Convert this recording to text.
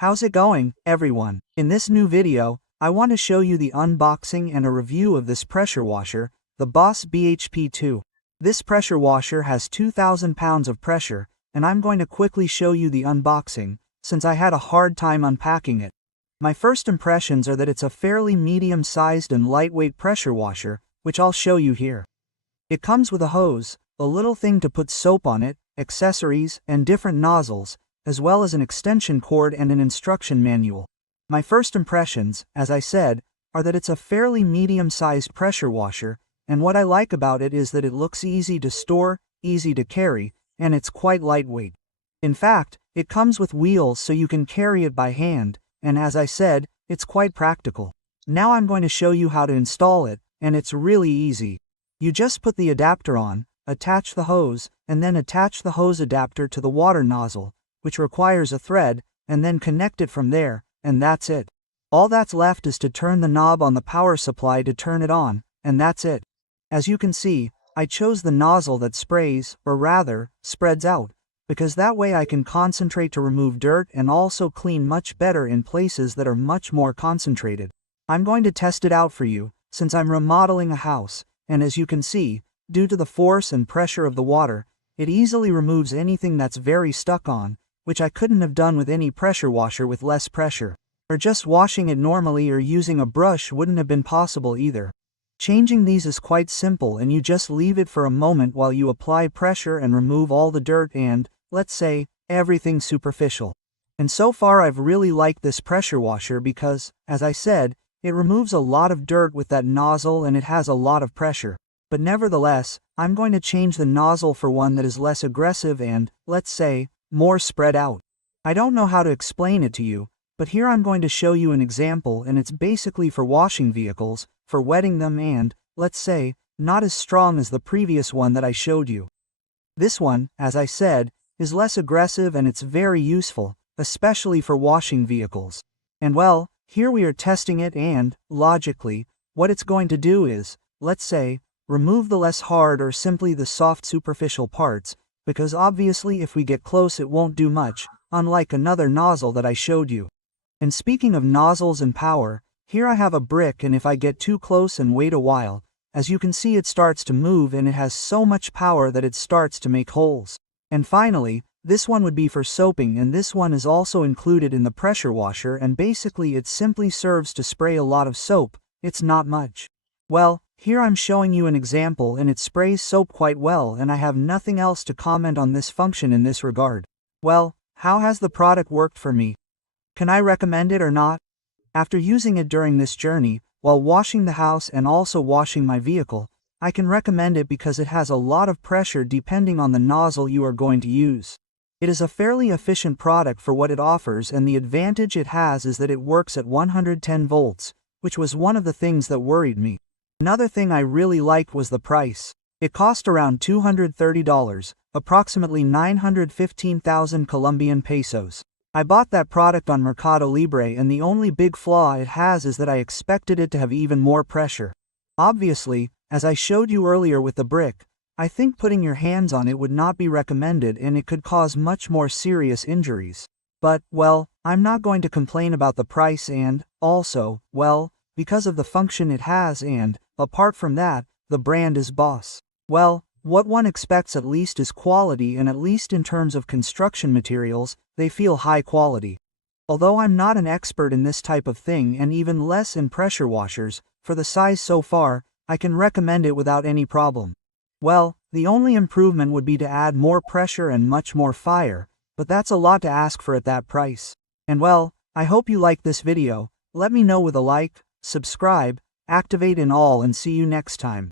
How's it going, everyone? In this new video, I want to show you the unboxing and a review of this pressure washer, the Bosch GHP 2. This pressure washer has 2,000 pounds of pressure, and I'm going to quickly show you the unboxing, since I had a hard time unpacking it. My first impressions are that it's a fairly medium-sized and lightweight pressure washer, which I'll show you here. It comes with a hose, a little thing to put soap on it, accessories, and different nozzles, as well as an extension cord and an instruction manual. My first impressions, as I said, are that it's a fairly medium-sized pressure washer, and what I like about it is that it looks easy to store, easy to carry, and it's quite lightweight. In fact, it comes with wheels so you can carry it by hand, and as I said, it's quite practical. Now I'm going to show you how to install it, and it's really easy. You just put the adapter on, attach the hose, and then attach the hose adapter to the water nozzle, which requires a thread, and then connect it from there, and that's it. All that's left is to turn the knob on the power supply to turn it on, and that's it. As you can see, I chose the nozzle that sprays, or rather, spreads out, because that way I can concentrate to remove dirt and also clean much better in places that are much more concentrated. I'm going to test it out for you, since I'm remodeling a house, and as you can see, due to the force and pressure of the water, it easily removes anything that's very stuck on, which I couldn't have done with any pressure washer with less pressure. Or just washing it normally or using a brush wouldn't have been possible either. Changing these is quite simple, and you just leave it for a moment while you apply pressure and remove all the dirt and, let's say, everything superficial. And so far I've really liked this pressure washer because, as I said, it removes a lot of dirt with that nozzle and it has a lot of pressure. But nevertheless, I'm going to change the nozzle for one that is less aggressive and, let's say, more spread out. I don't know how to explain it to you, but here I'm going to show you an example, and it's basically for washing vehicles, for wetting them and, let's say, not as strong as the previous one that I showed you. This one, as I said, is less aggressive and it's very useful, especially for washing vehicles. And well, here we are testing it and, logically, what it's going to do is, let's say, remove the less hard or simply the soft superficial parts, because obviously if we get close it won't do much, unlike another nozzle that I showed you. And speaking of nozzles and power, here I have a brick, and if I get too close and wait a while, as you can see it starts to move and it has so much power that it starts to make holes. And finally, this one would be for soaping, and this one is also included in the pressure washer, and basically it simply serves to spray a lot of soap. It's not much. Well, here I'm showing you an example and it sprays soap quite well, and I have nothing else to comment on this function in this regard. Well, how has the product worked for me? Can I recommend it or not? After using it during this journey, while washing the house and also washing my vehicle, I can recommend it because it has a lot of pressure depending on the nozzle you are going to use. It is a fairly efficient product for what it offers, and the advantage it has is that it works at 110 volts, which was one of the things that worried me. Another thing I really liked was the price. It cost around $230, approximately 915,000 Colombian pesos. I bought that product on Mercado Libre, and the only big flaw it has is that I expected it to have even more pressure. Obviously, as I showed you earlier with the brick, I think putting your hands on it would not be recommended and it could cause much more serious injuries. But, well, I'm not going to complain about the price and, also, well, because of the function it has and, apart from that, the brand is Bosch. Well, what one expects at least is quality, and at least in terms of construction materials, they feel high quality. Although I'm not an expert in this type of thing and even less in pressure washers, for the size so far, I can recommend it without any problem. Well, the only improvement would be to add more pressure and much more fire, but that's a lot to ask for at that price. And well, I hope you liked this video. Let me know with a like, subscribe, activate and all, and see you next time.